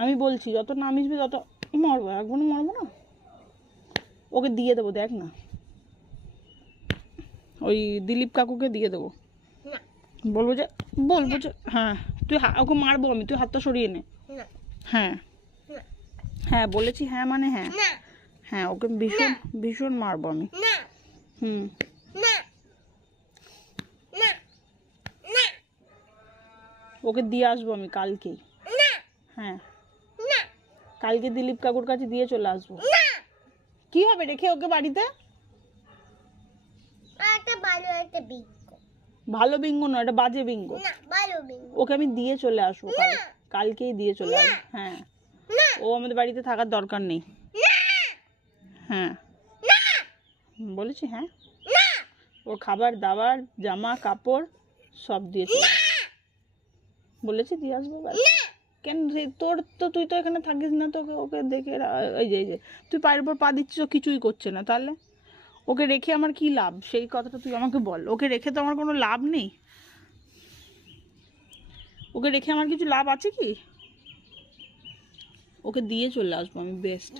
আমি বলছি যত না মিশবে তত মারবো, একবার মারবো না, ওকে দিয়ে দেবো, দেখ না, ওই দিলীপ কাকুকে দিয়ে দেবো, বলবো যে হ্যাঁ তুই ওকে মারবো আমি, তুই হাতটা সরিয়ে নে। হ্যাঁ হ্যাঁ বলেছি, হ্যাঁ মানে হ্যাঁ, হ্যাঁ ওকে ভীষণ ভীষণ মারবো আমি। হুম ওকে দিয়ে আসবো আমি কালকেই। হ্যাঁ কালকে দিলীপ কাকুর কাছে দিয়ে চলে আসবো। কি হবে রেখে ওকে বাড়িতে? ভালো বিঙ্গো নয়, এটা বাজে বিঙ্গো। ওকে আমি দিয়ে চলে আসবো কালকেই দিয়ে চলে আসবো। হ্যাঁ ও আমাদের বাড়িতে থাকার দরকার নেই। হ্যাঁ বলেছি হ্যাঁ, ওর খাবার দাবার জামা কাপড় সব দিয়ে চলে বলেছি দিয়ে আসবো। কেন তোর তো, তুই তো এখানে থাকিস না, তোকে ওকে দেখে এই যে তুই পায়ের উপর পা দিচ্ছিস, ও কিছুই করছে না, তাহলে ওকে রেখে আমার কি লাভ সেই কথাটা তুই আমাকে বল। ওকে রেখে তো আমার কোনো লাভ নেই, ওকে রেখে আমার কিছু লাভ আছে কি? ওকে দিয়ে চলে আসবো আমি বেস্ট।